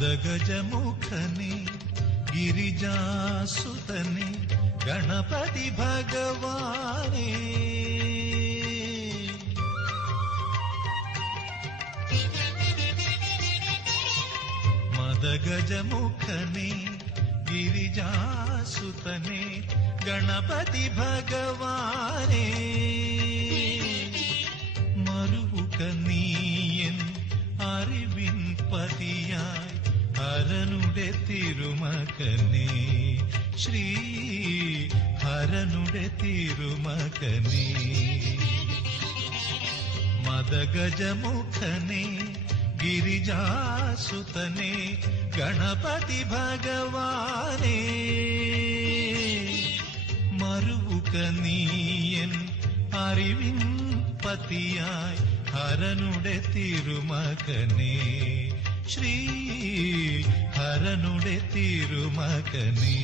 മദഗജമുഖനെ ഗിരിജാസുതനെ ഗണപതി ഭഗവാനേ മദഗജമുഖനെ ഗിരിജാസുതനെ ഗണപതി ഭഗവാനേ മറുവുക നീയൻ അറിവിൻ പതിയായി ഹരനുടെ തിരുമകനെ ശ്രീ ഹരനുടെ തിരുമകനെ മദഗജമുഖനെ ഗിരിജാസുതനെ ഗണപതി ഭഗവാനേ മറുവുക നീയൻ അറിവിൻ പതിയായി ഹരനുടെ തിരുമകനെ ശ്രീ ഹരനുടെ തിരുമകനെ